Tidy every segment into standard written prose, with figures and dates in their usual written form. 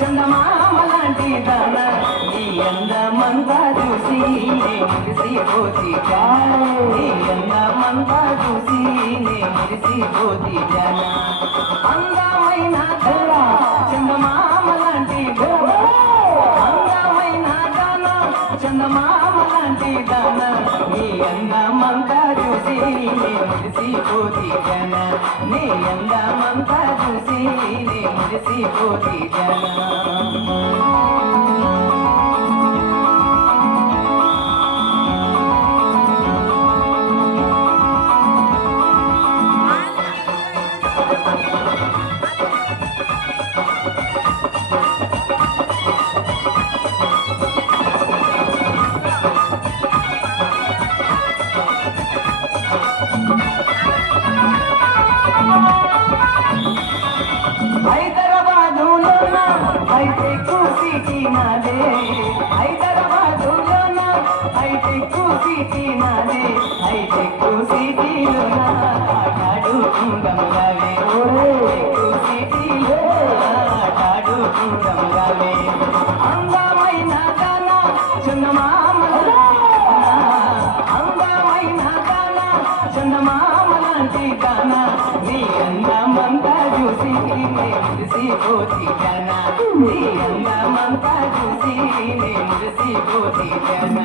చందమామలాంటి దాన నీ అందమంతా చూసి నే మురిసిపోతి జాన నీ అందమంతా చూసి నే మురిసిపోతి జాన అందమైన దాన చందమామలాంటి దాన అందమైన దాన చందమామలాంటి దాన నీ అందమంతా చూసి నే మురిసిపోతి జాన నీ అందమంతా చూసి నే మురిసిపోతి జాన హైదరాబాదులోన హైటెక్ సిటీ నాదే హైదరాబాదులోన హైటెక్ సిటీ నాదే హైటెక్ సిటీలోన ఆటాడు కుండముగావే హైటెక్ సిటీలో ఆటాడు కుండముగావే అందమైన దాన చందమామలాంటి అందమైన దాన చందమామలాంటి దాన నీ అందమంతా చూసి నే మురిసిపోతి జాన నీ అందమంతా చూసి నే మురిసిపోతి జాన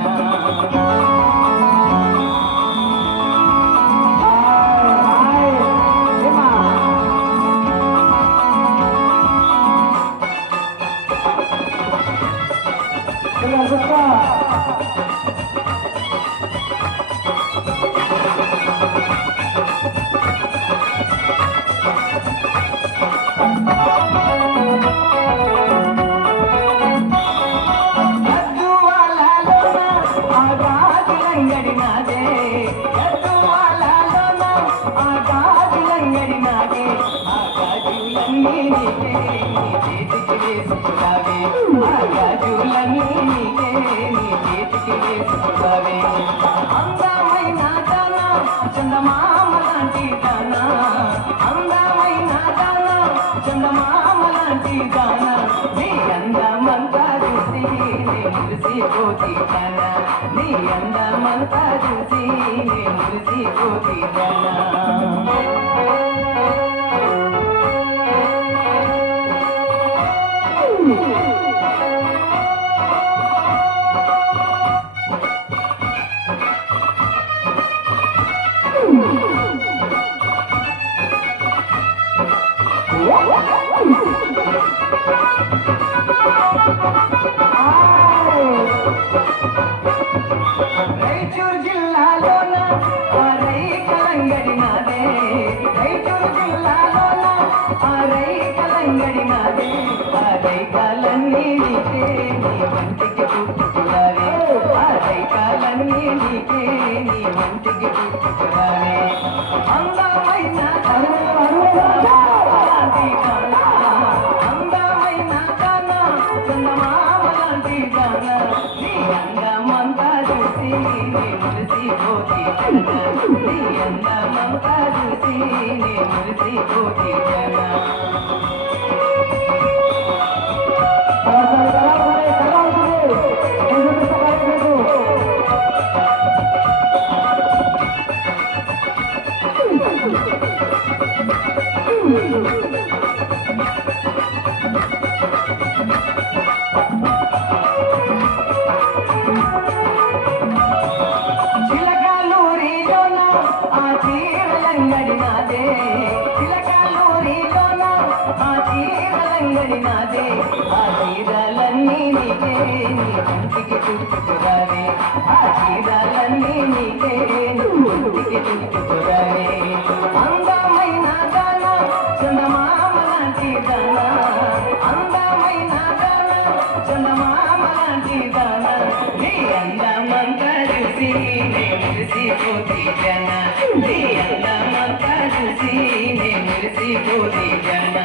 అందమైన దాన చందమామలాంటి దాన అందమైన దాన చందమామలాంటి దాన నీ అందమంతా చూసి నే మురిసిపోతి జాన నీ అందమంతా చూసి నే మురిసిపోతి జాన రాయచూరు జిల్లాలోన రైకలంగడి నాదే రాయచూరు జిల్లాలోన రైకలంగడి నాదే రైకాలన్నీ నీకే నీ వంటికి పుట్టుకురావే రైకాలన్నీ నీకే నీ వంటికి పుట్టుకురావే అందమైన అందమైన దాన చందమామలాంటి దాన నీ అందమంతా చూసి నే మురిసిపోతి జాన నీ అందమంతా చూసి నే మురిసిపోతి జాన చిలకలూరిలోన ఆ చీరలంగడి నాదే చిలకలూరిలోన ఆ చీరలంగడి నాదే ఆ చీరలన్నీ నీకే నీ వంటికి చుట్టుకురావే ఆ చీరలన్నీ నీకే నీ వంటికి చుట్టుకురావే అందమైన దాన చందమామలాంటి దాన అందమైన దాన చందమామలాంటి దాన నీ అందమంతా చూసి నే మురిసిపోతి జాన నీ అందమంతా చూసి నే మురిసిపోతి జాన